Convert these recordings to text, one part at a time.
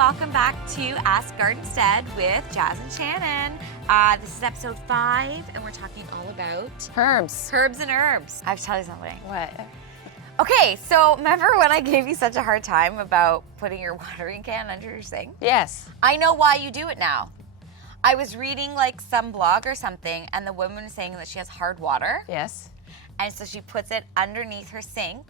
welcome back to Ask Gardenstead with Jaz and Shannon. This is episode 5, and we're talking all about herbs. Herbs and herbs. I have to tell you something. What? Okay, so remember when I gave you such a hard time about putting your watering can under your sink? Yes. I know why you do it now. I was reading like some blog or something, and the woman was saying that she has hard water. Yes. And so she puts it underneath her sink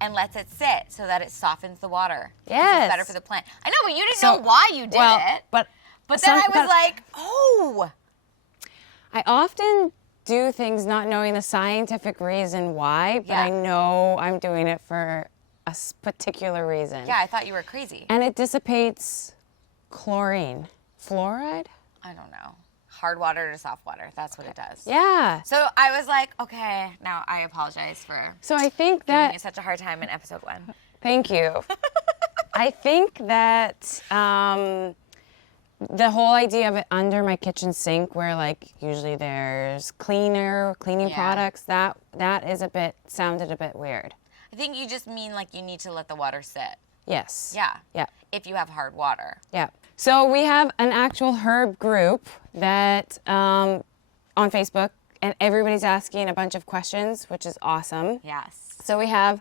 and lets it sit so that it softens the water. Yes. It's better for the plant. I know, but you didn't know why you did it. But then I was like, oh. I often do things not knowing the scientific reason why, but I know I'm doing it for a particular reason. Yeah, I thought you were crazy. And it dissipates chlorine. Fluoride? I don't know. Hard water to soft water. That's what it does. Yeah. So I was like, okay, now I apologize for So I think giving that... you such a hard time in episode 1. Thank you. I think that the whole idea of it under my kitchen sink, where like usually there's cleaning products, that is sounded a bit weird. I think you just mean like you need to let the water sit. Yes. Yeah. Yeah. If you have hard water. Yeah. So we have an actual herb group that on Facebook, and everybody's asking a bunch of questions, which is awesome. Yes. So we have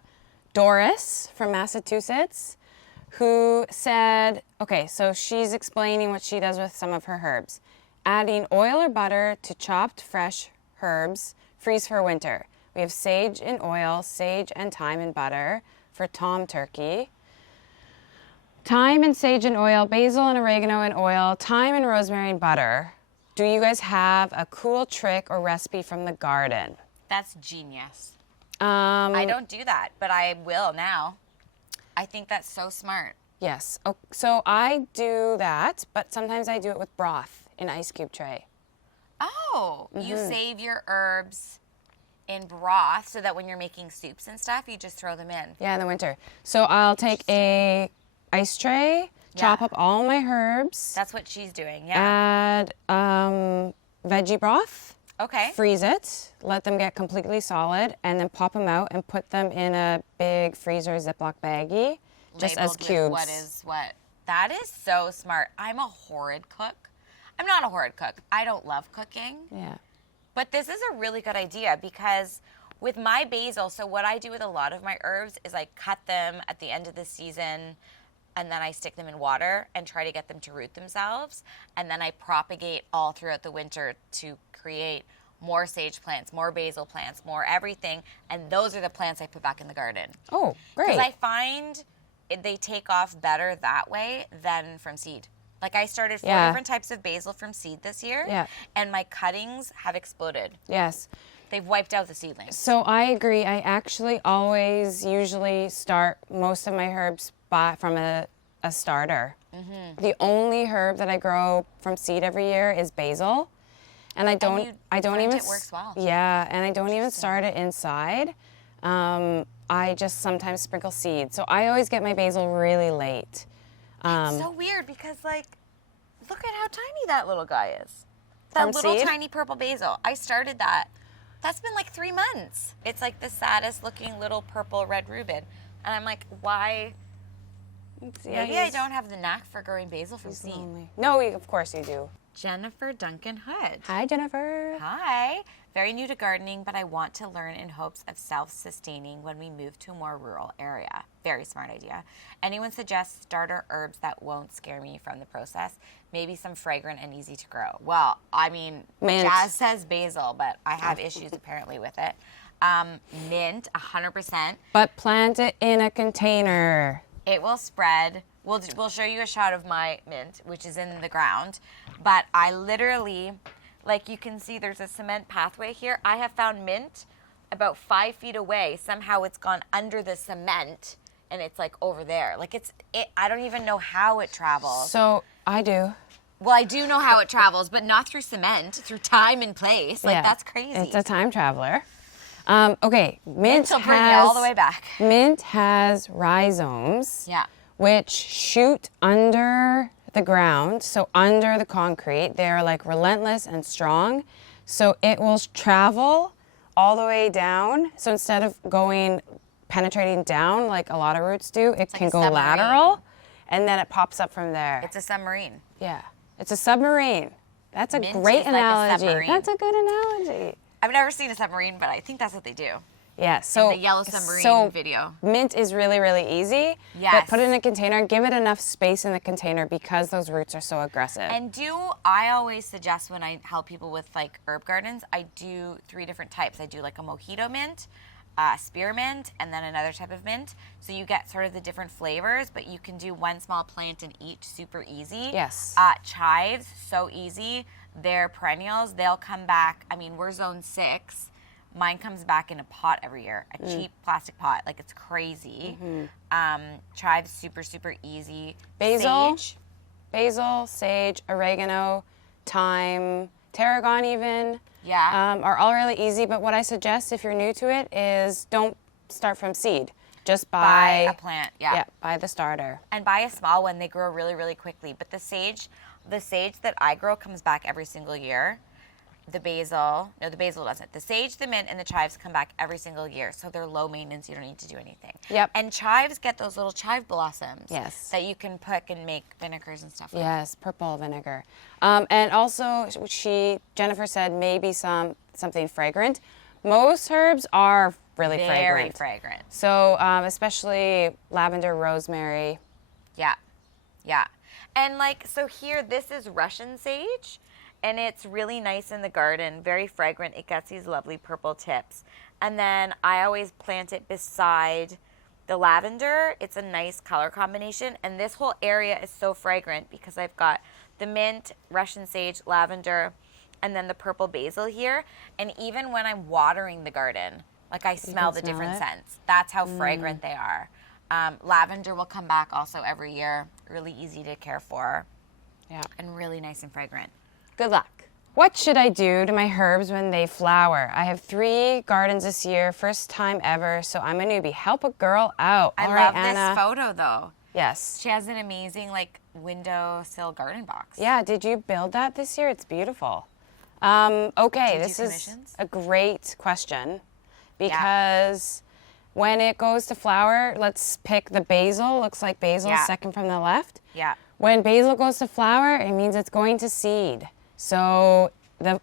Doris from Massachusetts, who said, okay, so she's explaining what she does with some of her herbs. Adding oil or butter to chopped fresh herbs, freeze for winter. We have sage in oil, sage and thyme in butter for tom turkey. Thyme and sage in oil, basil and oregano in oil, thyme and rosemary in butter. Do you guys have a cool trick or recipe from the garden? That's genius. I don't do that, but I will now. I think that's so smart. Yes. Oh, so I do that, but sometimes I do it with broth in ice cube tray. Oh, you save your herbs in broth so that when you're making soups and stuff, you just throw them in. Yeah, in the winter. So I'll take a ice tray, chop up all my herbs. That's what she's doing, yeah. Add veggie broth. Okay. Freeze it, let them get completely solid, and then pop them out and put them in a big freezer Ziploc baggie, just as cubes. What is what? That is so smart. I'm a horrid cook. I'm not a horrid cook. I don't love cooking. Yeah. But this is a really good idea because with my basil, so what I do with a lot of my herbs is I cut them at the end of the season, and then I stick them in water and try to get them to root themselves. And then I propagate all throughout the winter to create more sage plants, more basil plants, more everything. And those are the plants I put back in the garden. Oh, great. Because I find they take off better that way than from seed. Like I started 4 different types of basil from seed this year. And my cuttings have exploded. Yes. They've wiped out the seedlings. So I agree. I actually usually start most of my herbs from a starter. The only herb that I grow from seed every year is basil, and I don't even. It works well. Yeah, and I don't even start it inside. I just sometimes sprinkle seed. So I always get my basil really late. It's so weird because like, look at how tiny that little guy is. That little seed? tiny purple basil. I started that. That's been like 3 months. It's like the saddest looking little purple red rhubarb. And I'm like, why? Maybe I don't have the knack for growing basil from seed. No, of course you do. Jennifer Duncan Hood. Hi, Jennifer. Hi. Very new to gardening, but I want to learn in hopes of self-sustaining when we move to a more rural area. Very smart idea. Anyone suggest starter herbs that won't scare me from the process? Maybe some fragrant and easy to grow. Well, I mean, mint. Jaz says basil, but I have issues apparently with it. Mint, 100%. But plant it in a container. It will spread. We'll show you a shot of my mint, which is in the ground. But I literally, like you can see there's a cement pathway here. I have found mint about 5 feet away. Somehow it's gone under the cement and it's like over there. Like I don't even know how it travels. So I do. Well, I do know how it travels, but not through cement, through time and place. Like that's crazy. It's a time traveler. Okay, mint will bring you all the way back. Mint has rhizomes, which shoot under the ground, so under the concrete. They are like relentless and strong, so it will travel all the way down. So instead of penetrating down like a lot of roots do, it can go lateral, and then it pops up from there. It's a submarine. Yeah. It's a submarine. That's a Mint great is like a analogy. submarine. That's a good analogy. I've never seen a submarine, but I think that's what they do. Yeah, so The yellow submarine video. Mint is really, really easy. Yes. But put it in a container, give it enough space in the container because those roots are so aggressive. And I always suggest when I help people with like herb gardens, I do 3 different types. I do like a mojito mint, spearmint, and then another type of mint. So you get sort of the different flavors, but you can do 1 small plant in each, super easy. Yes. Chives, so easy. They're perennials. They'll come back. I mean, we're zone 6. Mine comes back in a pot every year, a cheap plastic pot. Like, it's crazy. Chives, super, super easy. Basil. Sage. Basil, sage, oregano, thyme, tarragon even. Yeah. Are all really easy, but what I suggest if you're new to it is don't start from seed. Just Buy a plant, yeah. Yeah, buy the starter. And buy a small one. They grow really, really quickly. But the sage that I grow comes back every single year. The basil doesn't. The sage, the mint, and the chives come back every single year. So they're low maintenance. You don't need to do anything. Yep. And chives get those little chive blossoms. Yes. That you can pick and make vinegars and stuff with. Yes, purple vinegar. And also, Jennifer said maybe something fragrant. Most herbs are really Very fragrant. fragrant. So especially lavender, rosemary. Yeah. Yeah. And like, so here, this is Russian sage. And it's really nice in the garden, very fragrant. It gets these lovely purple tips. And then I always plant it beside the lavender. It's a nice color combination. And this whole area is so fragrant because I've got the mint, Russian sage, lavender, and then the purple basil here. And even when I'm watering the garden, like I smell the different scents. That's how fragrant they are. Lavender will come back also every year. Really easy to care for. Yeah. And really nice and fragrant. Good luck. What should I do to my herbs when they flower? I have 3 gardens this year, first time ever, so I'm a newbie. Help a girl out. I All love right, Anna. this photo though. Yes. She has an amazing like windowsill garden box. Yeah, did you build that this year? It's beautiful. Okay, Did you this do is commissions? a great question because when it goes to flower, let's pick the basil. Looks like basil, Yeah. second from the left. Yeah. When basil goes to flower, it means it's going to seed. So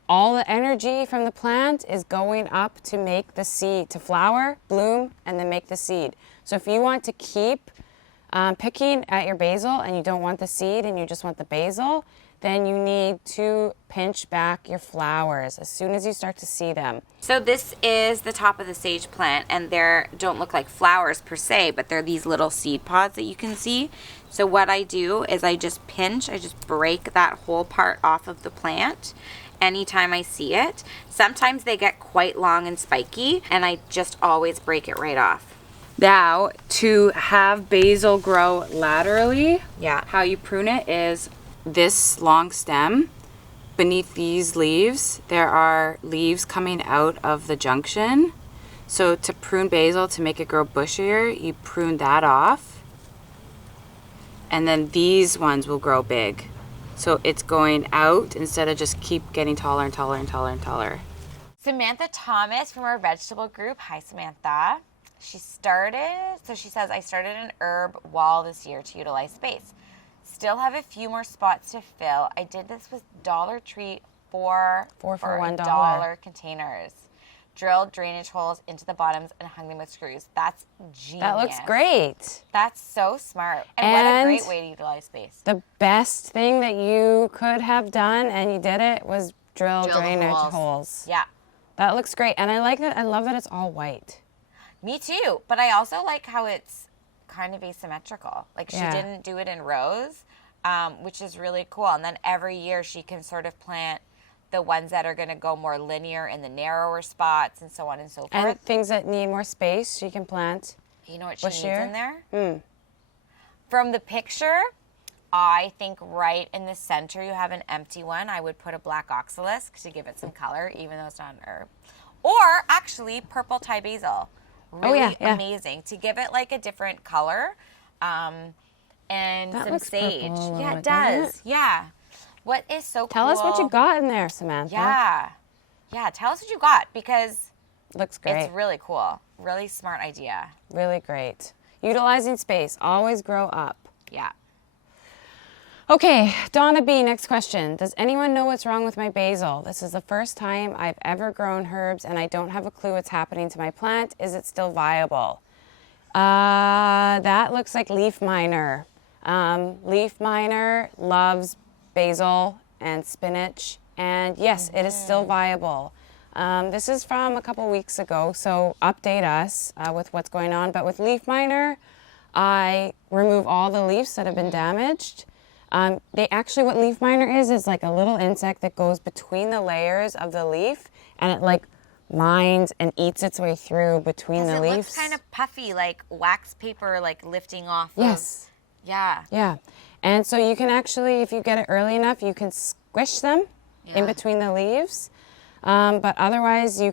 all the energy from the plant is going up to make the seed, to flower, bloom, and then make the seed. So if you want to keep picking at your basil and you don't want the seed and you just want the basil, then you need to pinch back your flowers as soon as you start to see them. So this is the top of the sage plant, and they don't look like flowers per se, but they're these little seed pods that you can see. So what I do is I just break that whole part off of the plant anytime I see it. Sometimes they get quite long and spiky, and I just always break it right off. Now, to have basil grow laterally, Yeah. how you prune it is this long stem. Beneath these leaves, there are leaves coming out of the junction. So to prune basil, to make it grow bushier, you prune that off. And then these ones will grow big. So it's going out instead of just keep getting taller and taller and taller and taller. Samantha Thomas from our vegetable group. Hi, Samantha. She says, I started an herb wall this year to utilize space. Still have a few more spots to fill. I did this with Dollar Tree Four for $1. $1 containers. Drilled drainage holes into the bottoms and hung them with screws. That's genius. That looks great. That's so smart. And what a great way to utilize space. The best thing that you could have done, and you did it, was drill Drill the drainage holes. holes. Yeah. That looks great. And I like that. I love that it's all white. Me too. But I also like how it's kind of asymmetrical. Like she Yeah. didn't do it in rows, which is really cool. And then every year she can sort of plant the ones that are going to go more linear in the narrower spots and so on and so forth. And things that need more space, she can plant. You know what she needs bushier? in there? From the picture, I think right in the center you have an empty one. I would put a black oxalisk to give it some color, even though it's not an herb. Or actually purple Thai basil. Really yeah. amazing to give it like a different color. And That some looks sage. purple a little Yeah, bit, it doesn't does. Yeah. What is so cool? Tell us what you got in there, Samantha. Yeah, tell us what you got because Looks great. it's really cool. Really smart idea. Really great. Utilizing space. Always grow up. Yeah. Okay, Donna B, next question. Does anyone know what's wrong with my basil? This is the first time I've ever grown herbs and I don't have a clue what's happening to my plant. Is it still viable? That looks like leaf miner. Leaf miner loves basil and spinach, and yes, it is still viable. This is from a couple weeks ago, so update us with what's going on. But with leaf miner, I remove all the leaves that have been damaged. What leaf miner is like a little insect that goes between the layers of the leaf, and it like mines and eats its way through between the leaves. It looks kind of puffy, like wax paper, like lifting off. Yes. Yeah. And so you can actually, if you get it early enough, you can squish them in between the leaves. But otherwise, you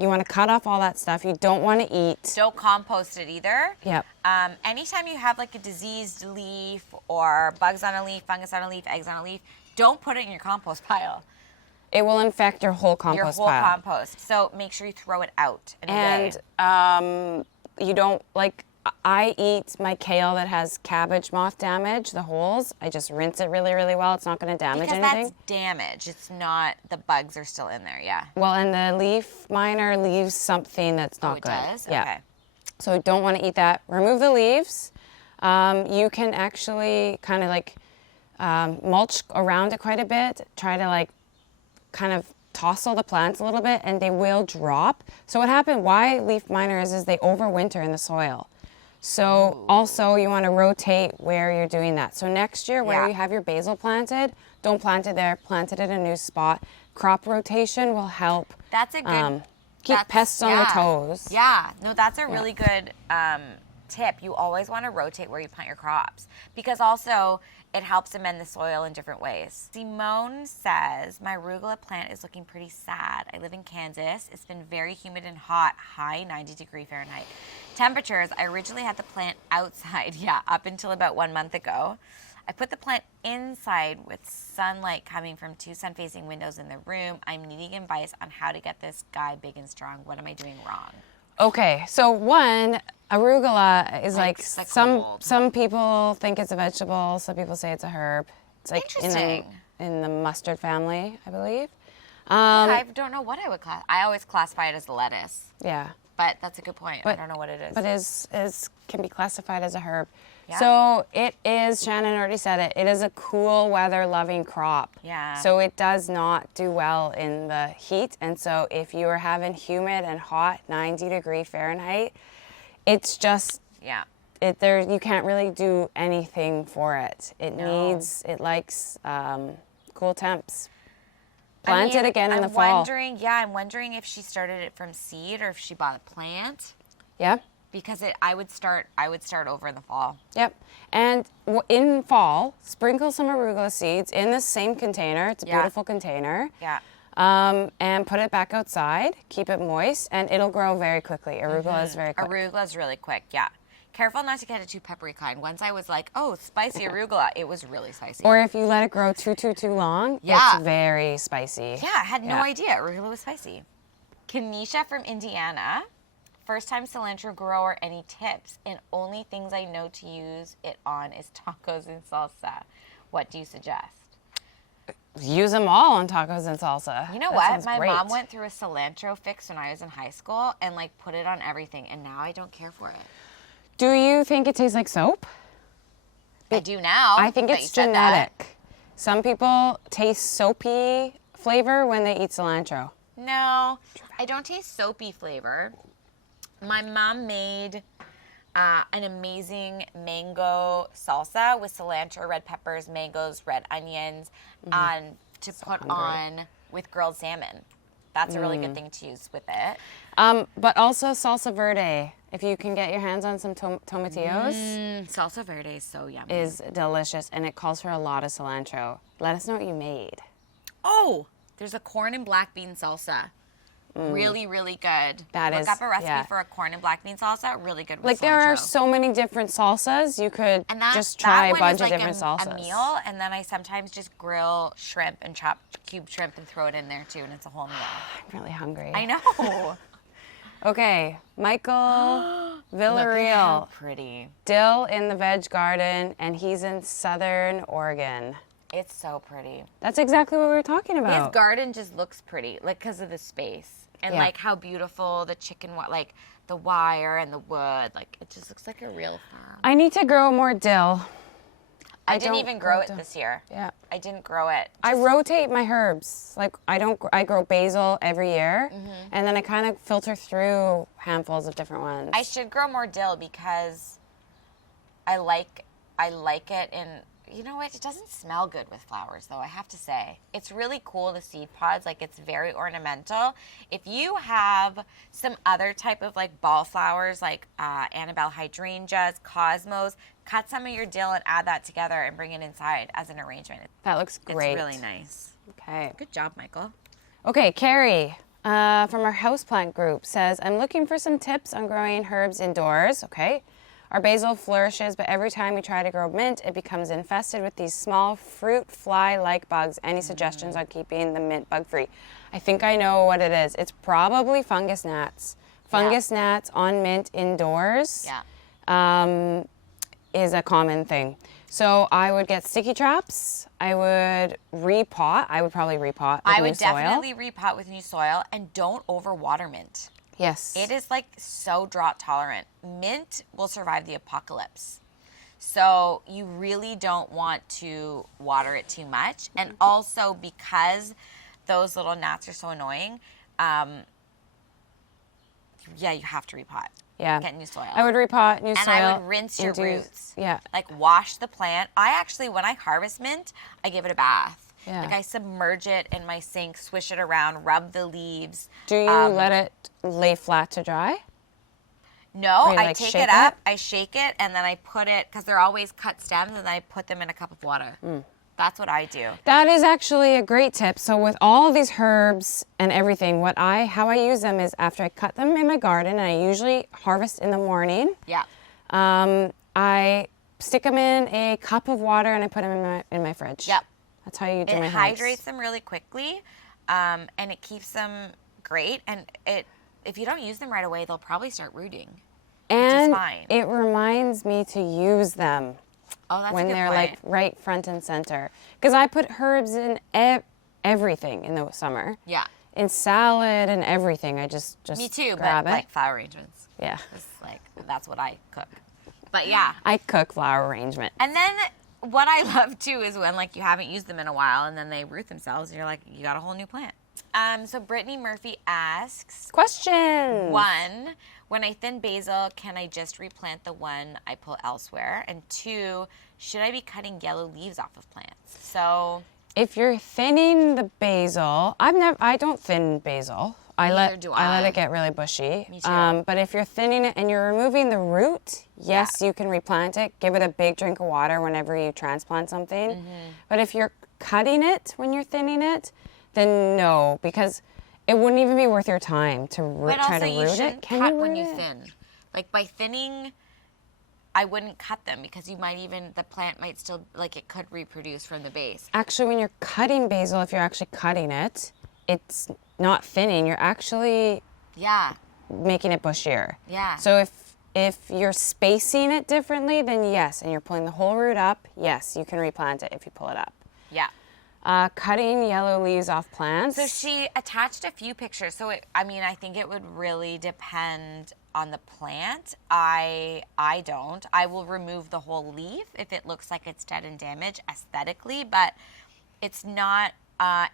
want to cut off all that stuff. You don't want to eat. Don't compost it either. Yep. Anytime you have like a diseased leaf or bugs on a leaf, fungus on a leaf, eggs on a leaf, don't put it in your compost pile. It will infect your whole compost pile. Your whole compost. So make sure you throw it out and away. You don't, like, I eat my kale that has cabbage moth damage, the holes. I just rinse it really, really well. It's not going to damage anything. Because that's damage. It's not, the bugs are still in there, yeah. Well, and the leaf miner leaves something that's not good. It does? Yeah. Okay. So you don't want to eat that. Remove the leaves. You can actually kind of like mulch around it quite a bit. Try to like kind of tousle the plants a little bit and they will drop. So what happened, why leaf miner is they overwinter in the soil. So also you want to rotate where you're doing that. So next year where you have your basil planted, don't plant it there, plant it in a new spot. Crop rotation will help. That's a good keep pests on their toes. Yeah, no, that's a really good tip. You always want to rotate where you plant your crops because also it helps amend the soil in different ways. Simone says, my arugula plant is looking pretty sad. I live in Kansas. It's been very humid and hot, high 90-degree Fahrenheit temperatures. I originally had the plant outside, up until about 1 month ago. I put the plant inside with sunlight coming from 2 sun-facing windows in the room. I'm needing advice on how to get this guy big and strong. What am I doing wrong? Okay, so one, arugula is like some people think it's a vegetable, some people say it's a herb. It's like in the mustard family, I believe. I don't know what I would class. I always classify it as lettuce. Yeah. But that's a good point. I don't know what it is. But is can be classified as a herb. Yeah. So it is, Shannon already said it, it is a cool weather loving crop. Yeah. So it does not do well in the heat. And so if you are having humid and hot 90-degree Fahrenheit, it's just, you can't really do anything for it. It likes cool temps. Plant it again in the fall. I'm wondering if she started it from seed or if she bought a plant. Yeah. Because I would start over in the fall. Yep. And in fall, sprinkle some arugula seeds in the same container. It's a beautiful container. Yeah. And put it back outside. Keep it moist, and it'll grow very quickly. Arugula is very quick. Arugula is really quick, yeah. Careful not to get a too peppery kind. Once I was like, oh, spicy arugula, it was really spicy. Or if you let it grow too long, it's very spicy. Yeah, I had no idea arugula was spicy. Kanisha from Indiana. First time cilantro grower, any tips? And only things I know to use it on is tacos and salsa. What do you suggest? Use them all on tacos and salsa. You know what? My mom went through a cilantro fix when I was in high school and like put it on everything, and now I don't care for it. Do you think it tastes like soap? I do now. I think it's genetic. Some people taste soapy flavor when they eat cilantro. No, I don't taste soapy flavor. My mom made an amazing mango salsa with cilantro, red peppers, mangoes, red onions, to put on with grilled salmon. That's a really good thing to use with it. But also salsa verde. If you can get your hands on some tomatillos. Salsa verde is so yummy. Is delicious, and it calls for a lot of cilantro. Let us know what you made. Oh, there's a corn and black bean salsa. Really, really good. Look up a recipe for a corn and black bean salsa. Really good with cilantro. There are so many different salsas. You could just try a bunch of different salsas. A meal, and then I sometimes just grill shrimp and chop cube shrimp and throw it in there too, and it's a whole meal. I'm really hungry. I know. Okay, Michael Look at how Villarreal. pretty. Dill in the veg garden, and he's in Southern Oregon. It's so pretty. That's exactly what we were talking His about. garden just looks pretty, like because of the space and Yeah. like how beautiful the like the wire and the wood. Like it just looks like a real farm. I need to grow more dill. I didn't don't even grow it dill. this year. Yeah. I didn't grow it. I rotate my herbs. Like I grow basil every year, and then I kind of filter through handfuls of different ones. I should grow more dill because I like it in, you know what, it doesn't smell good with flowers though, I have to say. It's really cool, the seed pods, like it's very ornamental. If you have some other type of like ball flowers like Annabelle hydrangeas, cosmos, cut some of your dill and add that together and bring it inside as an arrangement. That looks great. It's really nice. Okay. Good job, Michael. Okay, Carrie from our houseplant group says, I'm looking for some tips on growing herbs indoors. Okay. Our basil flourishes, but every time we try to grow mint, it becomes infested with these small fruit fly-like bugs. Any suggestions on keeping the mint bug-free? I think I know what it is. It's probably fungus gnats. Fungus gnats on mint indoors. Yeah. Is a common thing. So I would get sticky traps. I would repot. I would probably repot with I new would soil. definitely repot with new soil and don't overwater mint. Yes. It is like so drought tolerant. Mint will survive the apocalypse. So you really don't want to water it too much. And also because those little gnats are so annoying, yeah, you have to repot. Yeah. Get new soil. I would repot new and soil. I would rinse your into- roots. Yeah. Like wash the plant. I actually, when I harvest mint, I give it a bath. Yeah. Like I submerge it in my sink, swish it around, rub the leaves. Do you let it lay flat to dry? No, Or you, I like, take shake it up, it? I shake it, and then I put it, because they're always cut stems, and then I put them in a cup of water. That's what I do. That is actually a great tip. So with all of these herbs and everything, how I use them is after I cut them in my garden, and I usually harvest in the morning. Yeah. I stick them in a cup of water and I put them in my fridge. Yep. That's how you do It my herbs. hydrates them really quickly, and it keeps them great. And if you don't use them right away, they'll probably start rooting. And fine. it reminds me to use them Oh, that's when a good they're point. like right front and center. Because I put herbs in everything in the summer. Yeah. In salad and everything. I just Me too, grab but it. like flower arrangements. Yeah. It's like, that's what I cook. But yeah. I cook flower arrangement. And then what I love too is when like you haven't used them in a while and then they root themselves and you're like, you got a whole new plant. So Brittany Murphy asks, Question. 1, when I thin basil, can I just replant the one I pull elsewhere? And 2, should I be cutting yellow leaves off of plants? So If you're thinning the basil, I don't thin basil. I Neither do let I. it get really bushy. Me too. But if you're thinning it and you're removing the root, yes, you can replant it. Give it a big drink of water whenever you transplant something. Mm-hmm. But if you're cutting it when you're thinning it, then no, because it wouldn't even be worth your time to but try also to you root shouldn't it. Can cut you when root you it? thin. Like by thinning, I wouldn't cut them because the plant might still, like it could reproduce from the base. Actually, when you're cutting basil, if you're actually cutting it, it's not thinning. You're actually Yeah. making it bushier. Yeah. So if you're spacing it differently, then yes, and you're pulling the whole root up, yes, you can replant it if you pull it up. Yeah. Cutting yellow leaves off plants. So she attached a few pictures. So I think it would really depend on the plant. I don't. I will remove the whole leaf if it looks like it's dead and damaged aesthetically, but it's not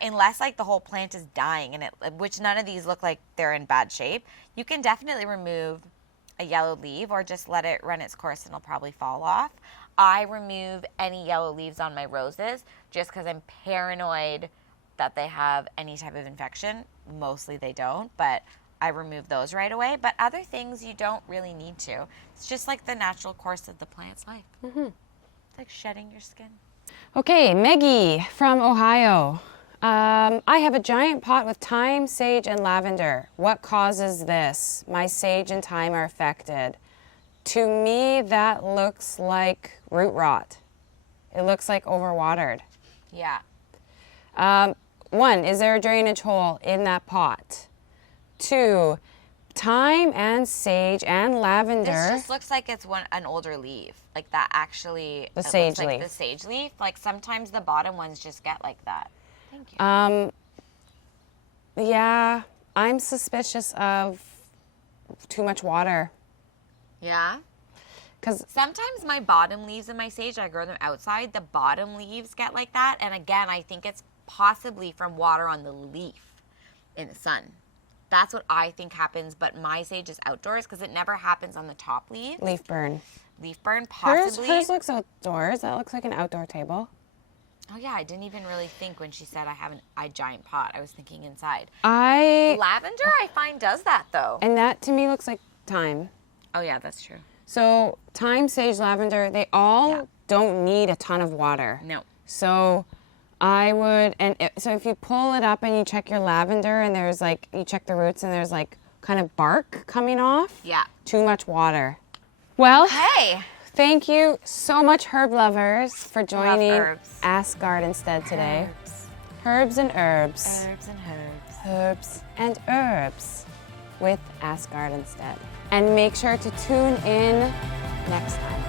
unless like the whole plant is dying and which none of these look like they're in bad shape. You can definitely remove a yellow leaf or just let it run its course and it'll probably fall off. I remove any yellow leaves on my roses just because I'm paranoid that they have any type of infection. Mostly they don't, but I remove those right away. But other things you don't really need to. It's just like the natural course of the plant's life. Mm-hmm. It's like shedding your skin. Okay, Meggie from Ohio. I have a giant pot with thyme, sage, and lavender. What causes this? My sage and thyme are affected. To me, that looks like root rot. It looks like overwatered. Yeah. 1, is there a drainage hole in that pot? 2, thyme and sage and lavender. This just looks like it's an older leaf. Like that actually. The it sage looks like leaf. the sage leaf. Like sometimes the bottom ones just get like that. Thank you. Yeah, I'm suspicious of too much water. Yeah. Because Sometimes my bottom leaves in my sage, I grow them outside, the bottom leaves get like that. And again, I think it's possibly from water on the leaf in the sun. That's what I think happens, but my sage is outdoors because it never happens on the top leaves. leaf burn. Leaf burn, Hers possibly. looks outdoors. That looks like an outdoor table. Oh yeah, I didn't even really think when she said I have a giant pot. I was thinking inside. I Lavender, I find, does that though. and that to me looks like thyme. Oh yeah, that's true. So thyme, sage, lavender, they all Yeah. don't need a ton of water. No. So I would, so if you pull it up and you check your lavender and there's like, you check the roots and there's like kind of bark coming off. Yeah. Too much water. Well, Hey. thank you so much, herb lovers, for joining herbs. Ask Gardenstead today. Herbs. Herbs and herbs. Herbs and herbs. Herbs and herbs with Ask Gardenstead. And make sure to tune in next time.